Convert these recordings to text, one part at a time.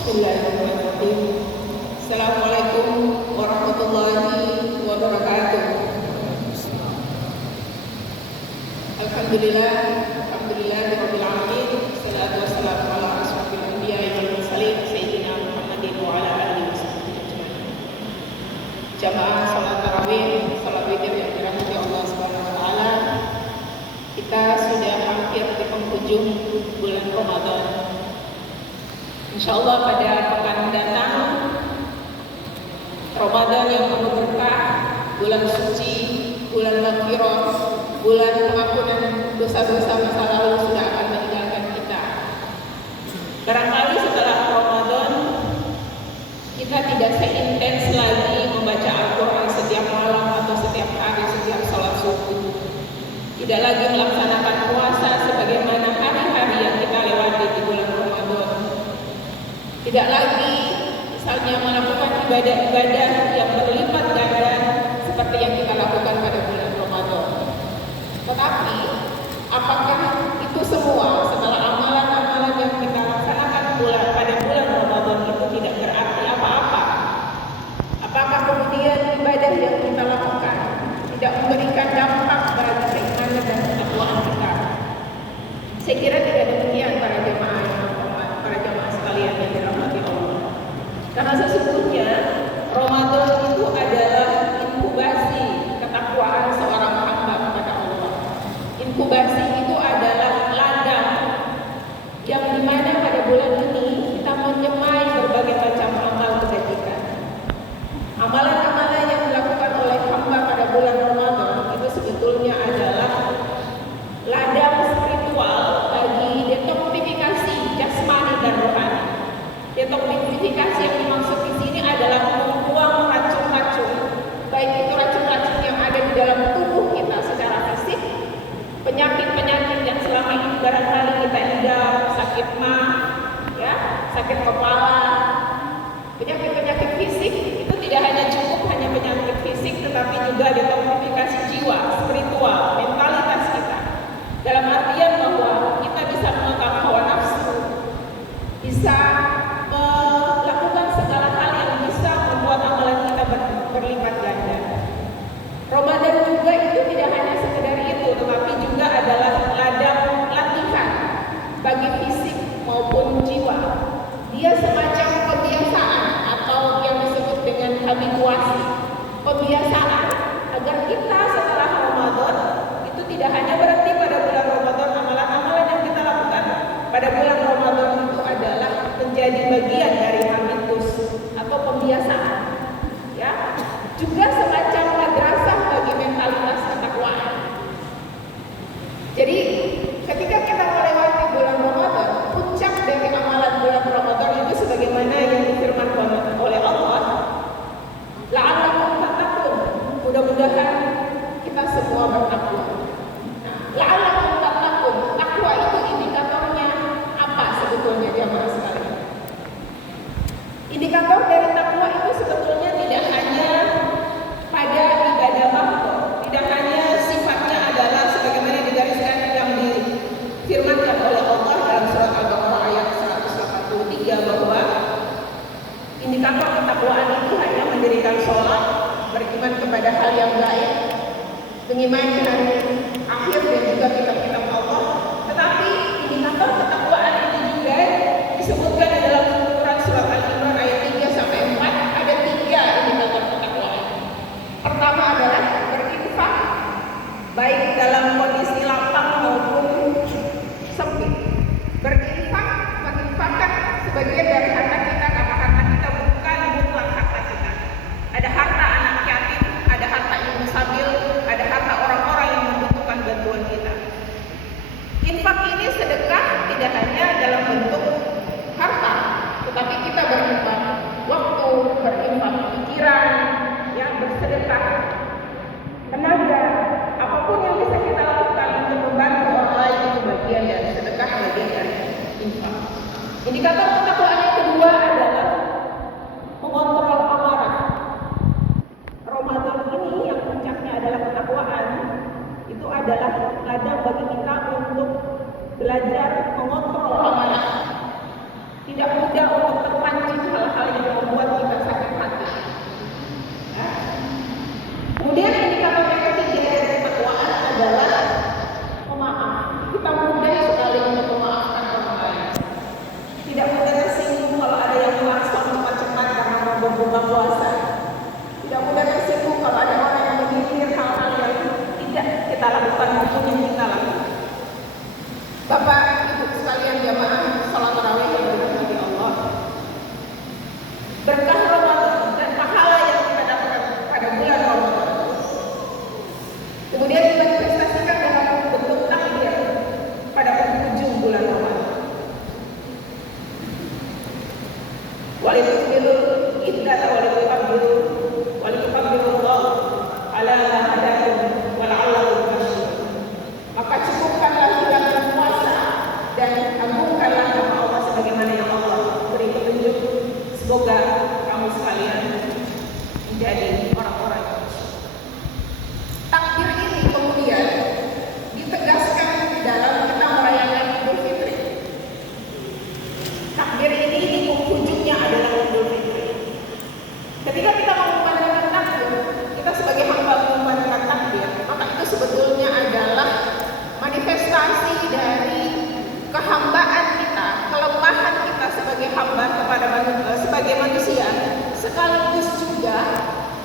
Bismillahirrahmanirrahim. Assalamualaikum warahmatullahi wabarakatuh. Alhamdulillah, alhamdulillahirabbil alamin. Wassalatu wassalamu ala asyrofil anbiya'i wal mursalin sayyidina Muhammadin wa ala alihi washabbihi ajmain. Jamaah salat tarawih, salat witir yang dirahmati Allah Subhanahu wa taala. Kita sudah hampir di penghujung bulan Ramadan. Insyaallah pada pekan mendatang Ramadan yang penuh berkah, bulan suci, bulan maghfirah, bulan pengampunan dosa-dosa masa lalu sudah akan meninggalkan kita. Barangkali setelah Ramadan kita tidak seintens lagi membaca Al-Quran setiap malam atau setiap hari setiap sholat subuh. Tidak lagi melaksanakan puasa sebagaimana hari-hari yang kita lewati di bulan Ramadan. Tidak lagi misalnya melakukan ibadah-ibadah yang berlipat ganda seperti yang kita lakukan pada bulan Ramadan. Tetapi apakah itu semua setelah amalan-amalan yang kita laksanakan pada bulan Ramadan itu tidak berarti apa-apa? Apakah kemudian ibadah yang kita lakukan tidak memberikan dampak bagi keimanan dan ketakwaan kita? Saya kira tidak demikian para jemaah sekalian yang dirahmati Allah. Karena sesungguhnya Ramadan itu adalah inkubasi ketakwaan seorang hamba kepada Allah. Inkubasi itu adalah ladang yang dimana pada bulan ini kita menyemai berbagai macam amal kebajikan. Amalan-amalan yang dilakukan oleh hamba pada bulan Ramadan itu sebetulnya adalah ladang spiritual bagi detoksifikasi jasmani dan rohani. Detoksifikasi yang dimaksud di sini adalah membuang racun-racun, baik itu racun-racun yang ada di dalam tubuh kita secara fisik, penyakit-penyakit yang selama ini barangkali kita idam, sakit mah, ya, sakit kepala, penyakit-penyakit fisik itu tidak hanya cukup hanya penyakit fisik, tetapi juga detoksifikasi jiwa, spiritual, mentalitas kita. Dalam artian bahwa kita bisa mengekang hawa nafsu, bisa melakukan segala hal yang bisa membuat amalan kita berlipat ganda. Ramadan juga itu tidak hanya sekedar itu, tetapi juga adalah ladang latihan bagi fisik maupun jiwa. Dia semacam kebiasaan atau yang disebut dengan habituasi. Pembiasaan agar kita setelah Ramadan itu tidak hanya berhenti pada bulan Ramadan, amalan-amalan yang kita lakukan pada bulan Ramadan itu adalah menjadi bagian dari habitus atau pembiasaan, ya, juga semacam madrasah bagi mentalitas ketakwaan. Jadi ketika kita melewati bulan Ramadan, puncak dari amalan bulan Ramadan itu sebagaimana yang difirmankan oleh Allah, la'allakum tattaqun, mudah-mudahan kita semua bertakwa. La'allakum tattaqun, takwa itu indikatornya apa sebetulnya jamaah sekalian? Indikator dari takwa itu sebetulnya tidak hanya pada ibadah makhluk, tidak hanya sifatnya adalah sebagaimana digariskan yang difirmankan oleh Allah dalam surat Al-Baqarah ayat 183 bahwa indikator ketakwaan itu hanya mendirikan sholat, beriman kepada hal yang gaib, mengimani hari akhir dan juga kitab-kitab Allah. Tetapi indikator ketakwaan itu juga disebutkan di dalam Quran surat Al-Imran ayat 3 sampai 4 ada 3 indikator ketakwaan. Pertama adalah berinfak baik dalam kondisi lapang maupun sempit. Berinfak, menginfakkan sebagian dari harta kita karena harta kita bukan mutlak harta kita. Ada harta anak yatim, ada harta ibu sabil, ada harta orang-orang yang membutuhkan bantuan kita. Infak ini sedekah tidak hanya dalam bentuk harta, tetapi kita berinfak waktu, berinfak pikiran, yang bersedekah tenaga, apapun yang bisa kita lakukan untuk membantu orang lain itu bagian dari sedekah, bagian dari infak. Indikator ketakwaan yang kedua adalah mengontrol amarah. Ramadan ini yang puncaknya adalah ketakwaan, itu adalah ladang bagi kita untuk belajar mengontrol amarah. Tidak mudah untuk terpancing memancing hal-hal yang membuat kita sakit hati. Ya. Kemudian indikator yang ketiga dari ketakwaan adalah pemaaf. Kita mudah sekali untuk memaafkan orang lain. Tidak mudah tersinggung kalau ada yang merasa cepat-cepat karena mau berbuka puasa. Tidak mudah tersinggung kalau ada orang yang menginginkan hal-hal yang tidak kita lakukan maupun yang kita lakukan. Bapak, Ibu sekalian jamaah salat tarawih yang dirahmati Allah. Berkah Ramadan dan pahala yang kita dapatkan pada bulan Ramadan kemudian dimanifestasikan dalam bentuk takbir pada penghujung bulan Ramadan. Walitukmilul iddata walitukabbiru walitukabbirullah ala ma hadakum wala'allakum tashkurun. Maka cukupkanlah hidangan puasa dan agungkanlah nama Allah sebagaimana yang Allah beri petunjuk. Semoga kamu sekalian menjadi orang-orang yang bersyukur. Takbir ini kemudian ditegaskan dalam kita merayakan Idul Fitri. Takbir ini di ujungnya adalah Idul Fitri. Ketika kita mengumandangkan takbir, kita sebagai hamba mengumandangkan takbir, maka itu sebetulnya adalah manifestasi dari kehambaan kita, kelemahan kita sebagai hamba kepada sebagai manusia, sekaligus juga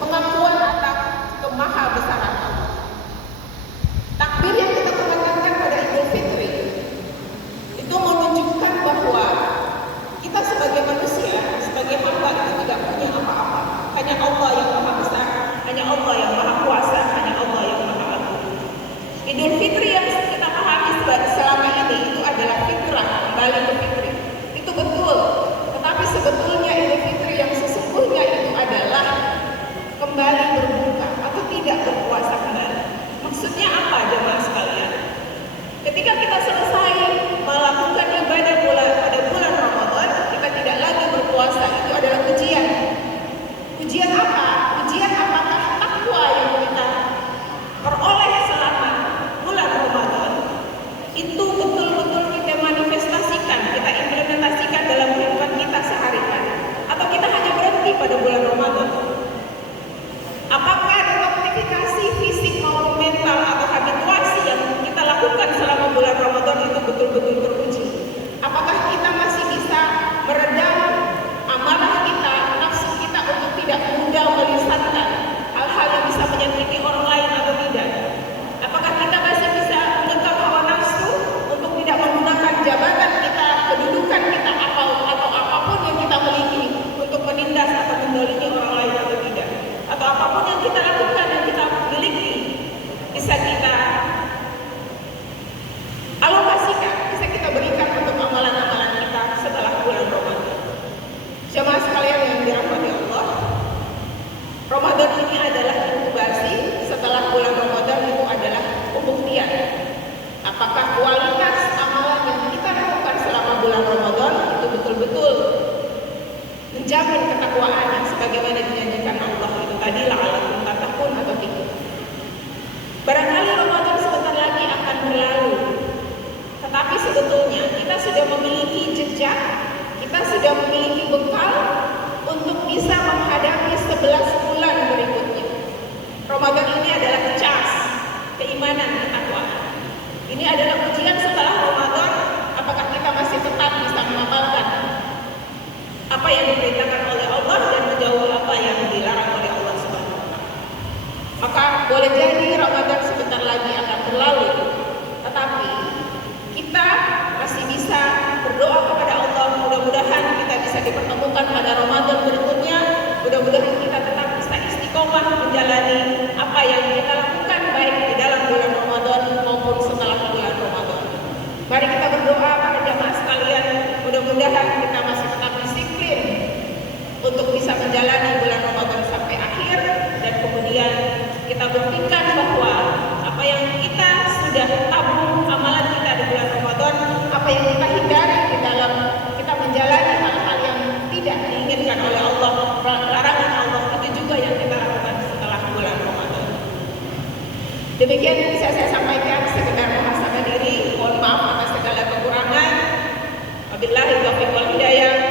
pengakuan atas kemahabesaran Allah. Takbir yang kita kumandangkan pada Idul Fitri itu menunjukkan bahwa kita sebagai manusia, sebagai hamba itu tidak punya apa-apa. Hanya Allah yang maha besar, hanya Allah yang maha kuasa, hanya Allah yang maha agung. Idul Fitri yang kita pahami selama ini itu adalah fitrah, kembali ke fitri. Itu betul. Tetapi sebetulnya Idul Fitri yang sesungguhnya itu adalah kembali berbuka atau tidak berpuasa kembali. Maksudnya apa jemaah sekalian? Ketika kita selesai melakukan ibadah pada bulan Ramadan, kita tidak lagi berpuasa. Itu adalah ujian. Ujian apa? Ujian apakah takwa yang kita peroleh selama bulan Ramadan itu betul-betul kita manifestasikan, kita implementasikan dalam kehidupan kita sehari-hari, atau kita hanya berhenti pada bulan Ramadan? Apakah aktivitas fisik maupun mental atau habituasi yang kita lakukan selama bulan Ramadan itu betul-betul teruji? Apakah kita masih bisa meredam amarah kita, nafsu kita untuk tidak mudah melisankan hal-hal yang bisa menyakiti orang lain atau tidak? Apakah kita masih bisa menekan hawa nafsu untuk tidak menggunakan jabatan kita, kedudukan kita atau apapun yang kita miliki untuk menindas atau mendolimi orang lain atau tidak? Atau apapun yang kita lakukan yang kita miliki bisa kita alokasikan, bisa kita berikan untuk amalan-amalan kita setelah bulan Ramadan. Jemaah sekalian yang dirahmati Allah, Ramadan ini adalah inkubasi. Setelah bulan Ramadan itu adalah pembuktian apakah kualitas amalan yang kita lakukan selama bulan Ramadan itu betul-betul menjamin ketakwaan yang sebagaimana dijanjikan Allah itu tadi, la'allakum tattaqun atau tidak. Barangkali Ramadan sebentar lagi akan berlalu, tetapi sebetulnya kita sudah memiliki jejak, kita sudah memiliki bekal untuk bisa menghadapi 11 bulan berikutnya. Ramadan ini adalah cas keimanan, ketakwaan. Ini adalah ujian setelah Ramadan, apakah kita masih tetap bisa mengamalkan apa yang diperintahkan oleh Allah dan menjauhi apa yang dilarang oleh Allah Subhanahu wa taala. Maka boleh jadi Ramadan sebentar lagi akan berlalu, tetapi kita masih bisa berdoa kepada Allah, mudah-mudahan kita bisa dipertemukan pada Ramadan berikutnya. Mudah-mudahan kita tetap bisa istiqomah menjalani apa yang kita lakukan baik di dalam bulan Ramadan maupun setelah bulan Ramadan. Mari kita berdoa para jamaah sekalian, mudah-mudahan kita masih tetap disiplin untuk bisa menjalani bulan Ramadan sampai akhir, dan kemudian kita buktikan bahwa apa yang kita sudah tabung amalan kita di bulan Ramadan, apa yang kita hindari di dalam kita menjalani hal-hal yang tidak diinginkan oleh Allah, larangan Allah, itu juga yang kita lakukan setelah bulan Ramadan. Demikian yang bisa saya sampaikan, sekedar muhasabah diri. Mohon maaf atas segala kekurangan. Wabillahi taufiq wal hidayah.